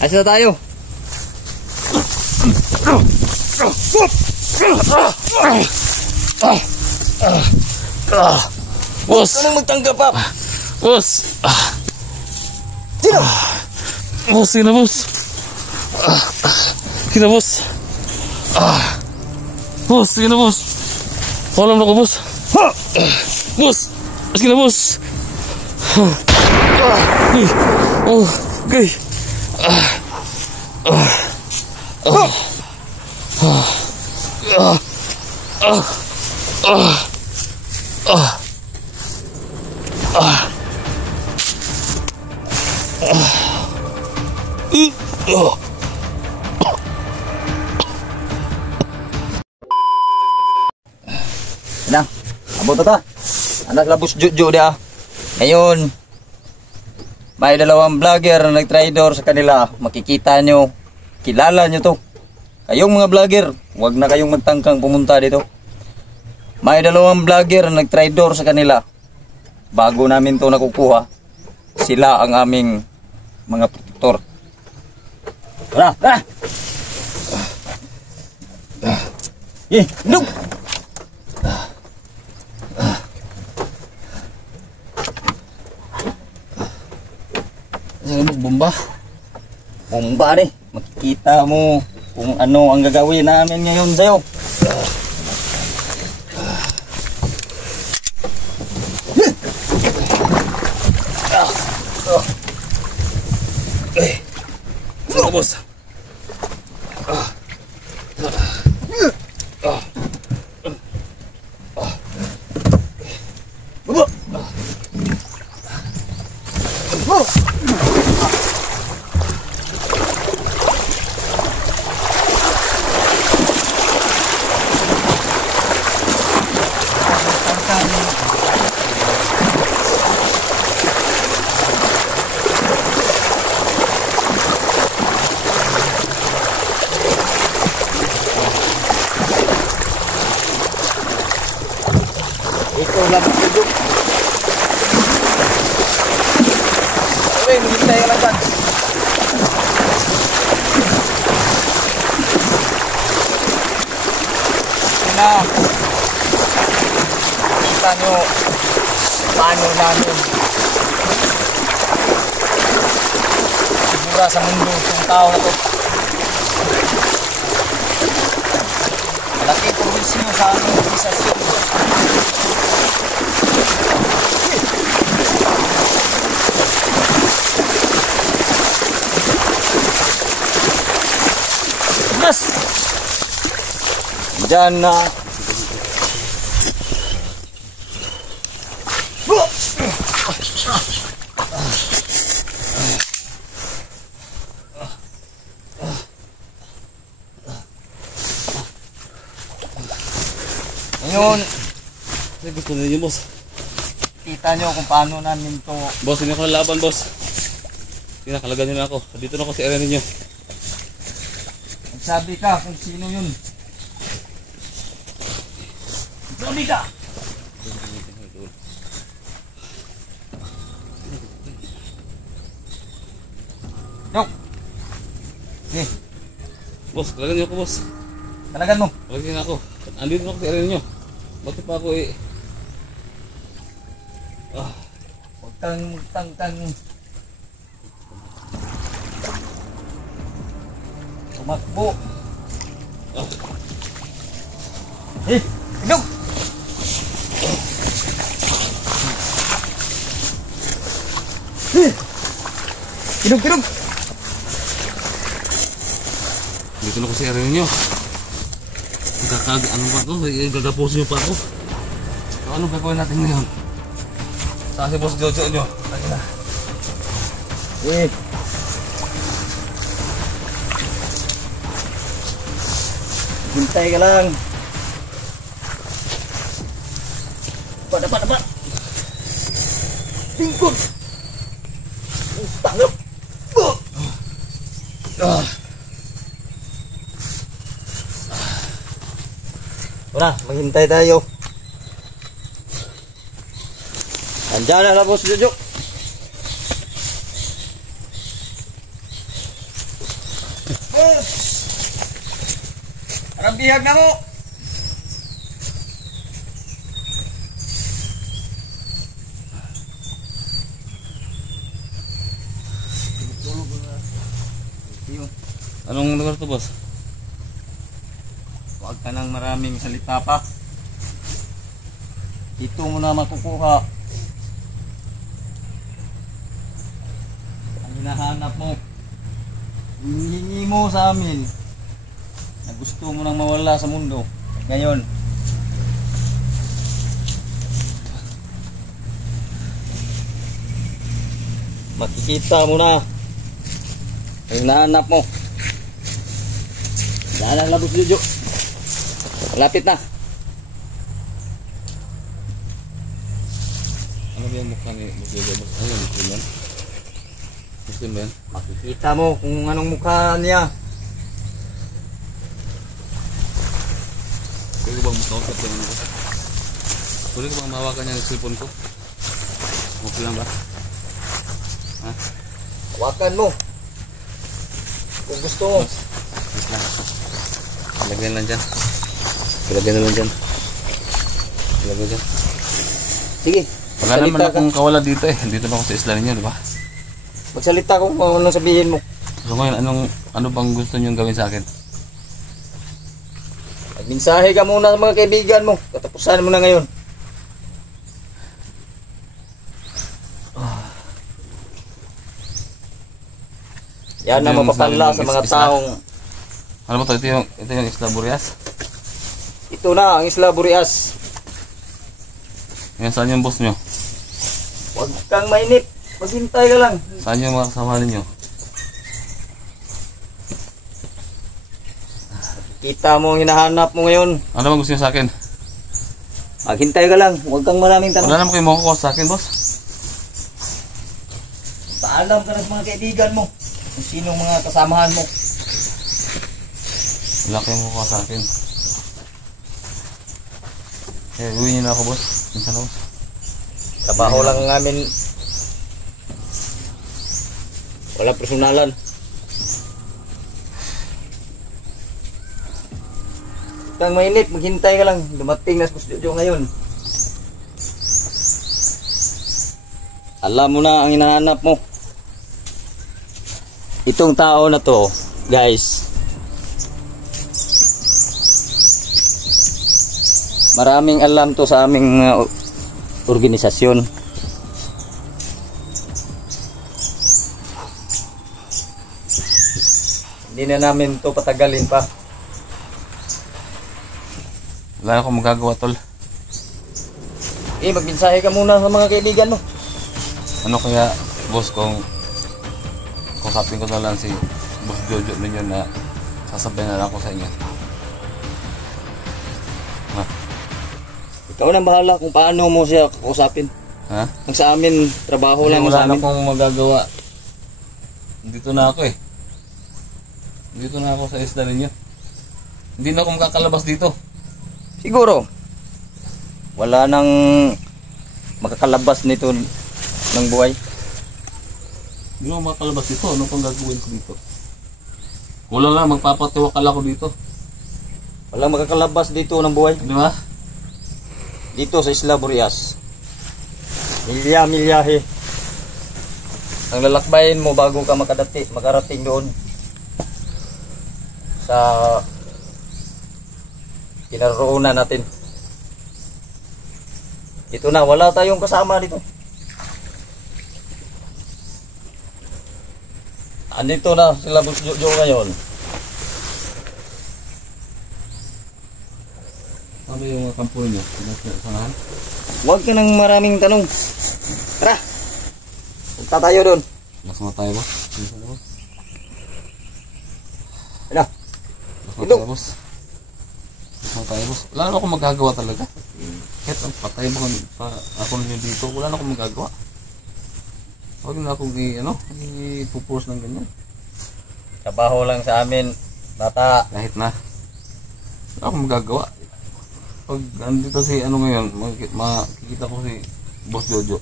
Ayos na tayo. Boss! Anong magtanggap pa? Boss! Sino? Boss, sige na boss. Sige na boss. Boss, sige na boss. Walang na ko boss. Boss! Sige na boss. Okay. Nang, abot na ta. Anak labos Jojo dia. Ngayon, may dalawang vlogger na nag-traidor sa kanila. Makikita nyo, kilala nyo to. Kayong mga vlogger, huwag na kayong magtangkang pumunta dito. May dalawang vlogger na nag-traidor sa kanila. Bago namin to nakukuha, sila ang aming mga protektor. Tara, tara! Look! Bomba. Bomba rin. Makikita mo kung ano ang gagawin namin ngayon sa'yo. Ano boss? Ito lang ang video. Okay, maghintay ka lang dyan. Yan na. Kita nyo paano namin sigura sa mundo itong tao na to. Malaki probinsyo sa aming organisasyon. Mas diyan na ngayon, Gusto na niyo boss. kita nyo kung paano namin to. Boss, hindi ako nalaban boss. Pinakalagan nyo na ako. Dito na ako sa area ninyo. Magsabi ka kung sino yun. Magsabi ka. Yok. Eh, Boss, kalagan nyo ako boss. talagan mo. Kalagan nyo ako. Andito na ako sa area ninyo. Bakit pa ako Huwag kang magtangkang tumakbo. Yok. Kinug. Dito na ako sa area ninyo. Ano ba ito? Gagapusin nyo pa ako. So, ano gagawin natin ngayon? Saan si Boss Jojo nyo? Hintay ka lang. Dapat. Tingkod. Tanggap. Wala, maghintay tayo. Andiyan na Boss Jojo. Boss! Parang bihag na mo! Anong lugar to, boss? Huwag ka nang maraming salita pa. Dito mo na makukuha ang hinahanap mo. Hinihingi mo sa amin na gusto mo nang mawala sa mundo. At ngayon, makikita mo na ang hinahanap mo. Yan ang labos, Jojo. Malapit na. Ano ba yung mukha ni Muslim? Ano yung Muslim yan? Muslim ba yan? Makikita mo kung anong mukha niya. Pwede ko bang makausap yung ano ko? Pwede ko bang mahawakan niya yung cellphone ko? Okay lang ba? Ha? Hawakan mo. Kung gusto mo. Wait lang. Lagyan lang dyan. Lagyan na lang dyan. Lagyan dyan. Sige. Wala naman akong kawala dito eh. Dito na ako sa isla ninyo, di ba? Magsalita kung anong sabihin mo. So ngayon, ano bang gusto nyo gawin sa akin? Magmensahe ka muna sa mga kaibigan mo. Katapusan mo na ngayon. Yan ang mapapala sa mga taong... Ano ba ito? Ito yung Isla Burias? Ito na ang Isla Burias. Ngayon, saan yung boss nyo? Huwag kang mainip. Maghintay ka lang. Saan yung mga kasama ninyo? Kita mo ang hinahanap mo ngayon. Ano bang gusto nyo sa akin? Maghintay ka lang. Huwag kang maraming tanong. Wala naman kayo makukuha sa akin, boss. Paalam ka na sa mga kaibigan mo. Kung sinong mga kasamahan mo. Wala kayong makukuha sa akin. Eh, uwi nyo na ako, boss. Minsan ako. Trabaho lang namin. Walang personalan. Huwag kang mainip. Maghintay ka lang. Dumating na sa studio ngayon. Alam mo na ang hinahanap mo. Itong tao na to, guys, maraming alam to sa aming organisasyon. Hindi na namin to patagalin pa. Wala na akong magagawa, tol. Magmensahe ka muna sa mga kaibigan mo. Ano kaya, boss, kung kusapin ko na lang si Boss Jojo ninyo na sasabihin na lang ako sa inyo. Ha? Ikaw na bahala kung paano mo siya kausapin. Ha? Ang sa amin, trabaho lang Wala sa na amin. akong magagawa. Dito na ako eh. Dito na ako sa isla ninyo. Hindi na ako makakalabas dito. Siguro, wala nang makakalabas nito ng buhay. Hindi ako makakalabas dito. Ano pang gagawin ko dito? Kulang lang, magpapatiwakal ako dito. Walang makakalabas dito ng buhay. Di ba? Dito sa Isla Burias. Milya-milyahe ang lalakbayin mo bago ka makarating doon sa kinaroonan natin. Ito na, wala tayong kasama dito. Andito na sila Boss Jojo ngayon. Ano yung kampo nyo? Sanahan? Huwag ka ng maraming tanong. Tara! Punta tayo doon. Lakas mo tayo, boss. Ano? Lakas mo tayo, boss. Lakas mo tayo, boss. Wala na akong magagawa talaga. Kahit ang patay mo ako nyo dito, wala na akong magagawa. Huwag na akong i-pupurse ng ganyan. Trabaho lang sa amin, bata. Kahit na. Wala akong magagawa. Pag andito si ngayon, makikita ko si Boss Jojo.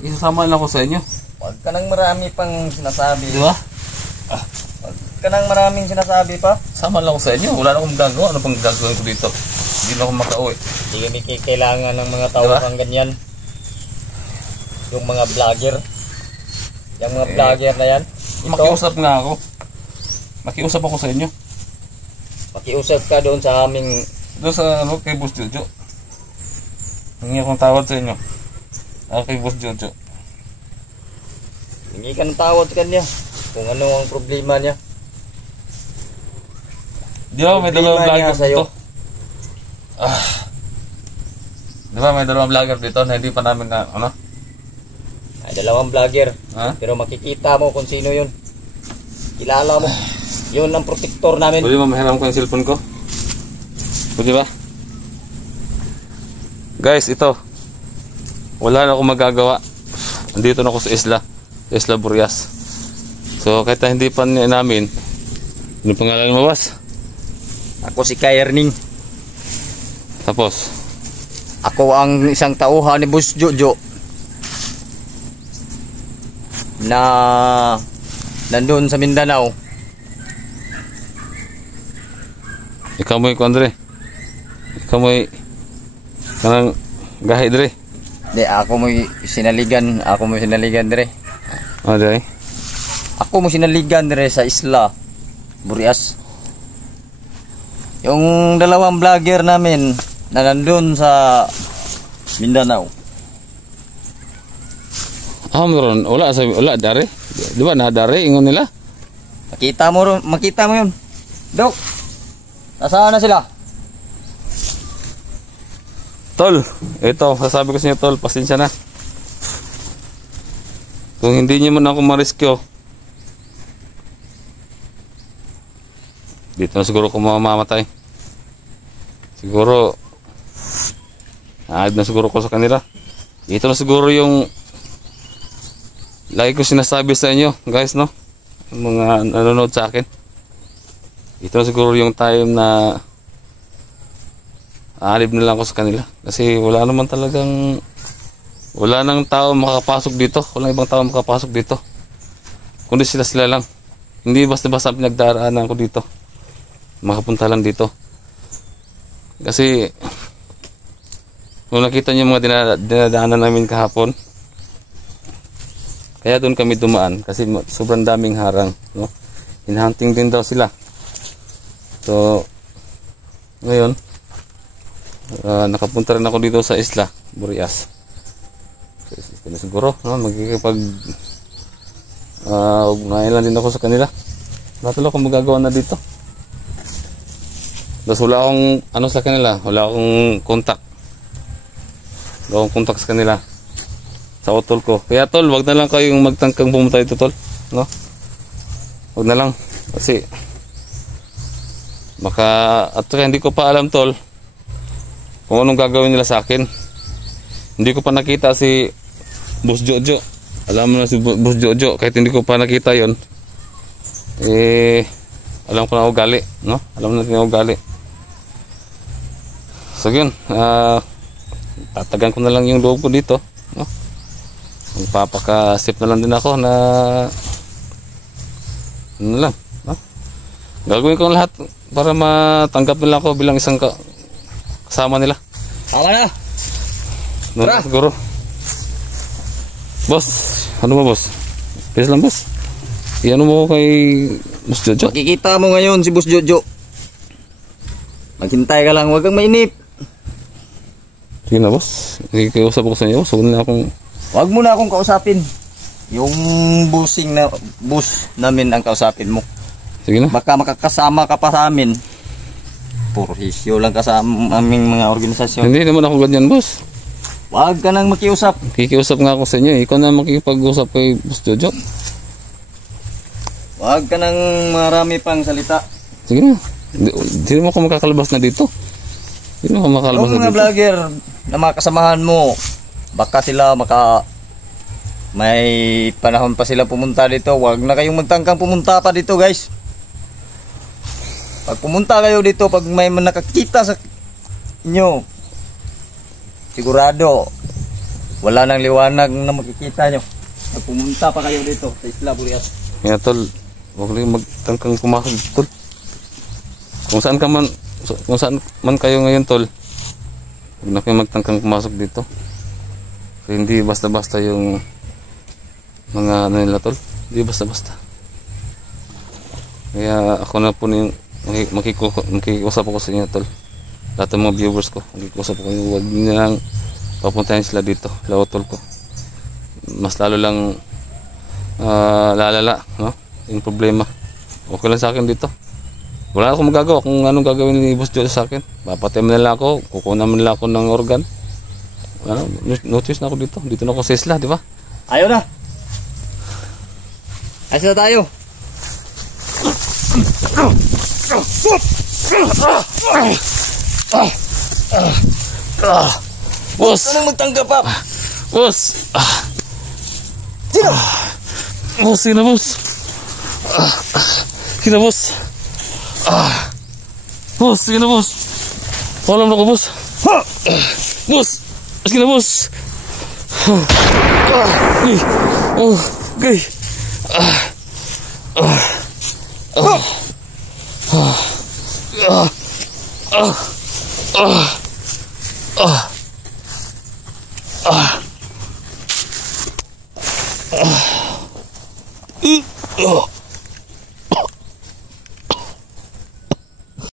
Isasama lang ako sa inyo. Huwag ka nang marami pang sinasabi. Di ba? ka ng maraming sinasabi pa. Sama lang ako sa inyo. Wala na akong gagawa. Ano pang gagawin ko dito? Hindi na ako makauwi. Hindi kami kailangan ng mga tao Diba? kang ganyan. Yung mga vlogger. Yung mga vlogger na yan. Makiusap nga ako. Makiusap ako sa inyo. Makiusap ka doon sa aming... Doon sa ano, kay Boss Jojo. Hingi akong tawad sa inyo. Kay Boss Jojo. Hingi ka ng tawad sa kanya. Kung ano ang problema niya. Di ba may dalawang vlogger dito? Di ba may dalawang vlogger dito na hindi pa namin na ano? Ay, dalawang vlogger. Ha? Pero makikita mo kung sino yun. Kilala mo. Yun ang protector namin. Pwede mo mahiram ko yung cellphone ko? Pwede ba? Guys, ito. Wala na akong magagawa. Andito na ako sa isla. Sa Isla Burias. So, kahit hindi pa namin. Ano pangalan mo, boss? Ako si Kai Erning. Tapos? Ako ang isang tauhan ni Boss Jojo. Na nandun sa Mindanao. Ikaw mo yung Andre. Ikaw mo yung kanang gahe dire. Di, ako mo sinaligan. Ako mo sinaligan dire. O, dire. Ako mo sinaligan dire sa Isla Burias. Yung dalawang vlogger namin na nandun sa Mindanao. Meron. Wala, dari. Di ba, na dari, ingon nila? Makita mo yun. Dok, nasaan na sila? Tol, ito, sasabi ko sa inyo, Tol, pasensya na. Kung hindi nyo man ako ma-rescue, dito na siguro ko mamamatay. Siguro, naad na siguro ko sa kanila. Ito na siguro yung lagi ko sinasabi sa inyo, guys, no? Mga nanonood sa akin. Ito na siguro yung time na aalib na lang ako sa kanila. Kasi wala naman talagang, wala nang tao makapasok dito. Walang ibang tao makapasok dito. Kundi sila lang. Hindi basta-basta pinagdaraanan ko dito. Makapunta lang dito. Kasi kung nakita niyo mga dinadaanan namin kahapon, kaya doon kami dumaan kasi sobrang daming harang, no? Hinahunting din daw sila. So ngayon nakapunta rin ako dito sa Isla Burias. So, siguro, no, magkikipag ugnayan lang din ako sa kanila. Wala talaga akong magagawa na dito. Tapos wala akong ano sa kanila, wala akong contact. Wala akong contact sa kanila. Sa utol ko. Kaya tol, wag na lang kayong magtangkang pumunta dito, tol, no? Wag na lang kasi at saka hindi ko pa alam, tol, kung anong gagawin nila sa akin. Hindi ko pa nakita si Boss Jojo. Alam mo na si Boss Jojo, kahit hindi ko pa nakita yon, alam ko na ugali, no? Alam natin na ugali. So yun, tatagan ko na lang yung loob ko dito, no? Magpapaka-sip na lang din ako na ano lang, no? Gagawin ko lahat para matanggap nila ako bilang isang kasama nila. Tama na! Tara! Siguro. Boss, ano ba, boss? Peace lang, boss. Iano mo ko kay Boss Jojo? Makikita mo ngayon si Boss Jojo. Maghintay ka lang, huwag kang mainip. Sige na, boss. Nakikiusap ako sa inyo, boss. Huwag mo na akong kausapin. Yung boss namin ang kausapin mo. Sige na. Baka makakasama ka pa sa amin. Puro hisyo lang ka sa aming mga organisasyon. Hindi naman ako ganyan, boss. Huwag ka nang makiusap. Nakikiusap nga ako sa inyo. Ikaw na makikipag-usap kay Boss Jojo. Huwag ka nang marami pang salita. Sige na. Hindi mo ako makakalabas na dito. Hindi mo ako makakalabas na Yung mga dito. vlogger na mga kasamahan mo, baka sila may panahon pa sila pumunta dito. Huwag na kayong magtangkang pumunta pa dito, guys. Pag pumunta kayo dito, pag may nakakita sa inyo, sigurado wala nang liwanag na makikita nyo. Pag pumunta pa kayo dito sa Isla Burias. Kaya tol, Huwag lang magtangkang pumasok, tol. Kung saan man kayo ngayon, tol, huwag na kayo magtangkang pumasok dito. Kasi hindi basta-basta yung mga ano nila, tol. Hindi basta-basta. Kaya ako na po yung makikusap ako sa inyo, tol. Lahat ng mga viewers ko, makikusap ako. Huwag nilang papuntahin sila dito, lautol ko. Mas lalo lang lalala, no? Yung problema. Okay lang sa akin dito. Wala akong magagawa kung anong gagawin ni Boss Joe sa akin. Papatay mo nila ako, kukunan mo nila ako ng organ. Ano, no choice na ako dito. Dito na ako sa isla, di ba? Ayaw na. Ayos na tayo. Boss! Anong magtanggap pa? Boss! Sino? Boss, sino boss? Sino boss? Boss, sino boss? Walang na ko boss. Boss! Sino boss? Okay. Oh.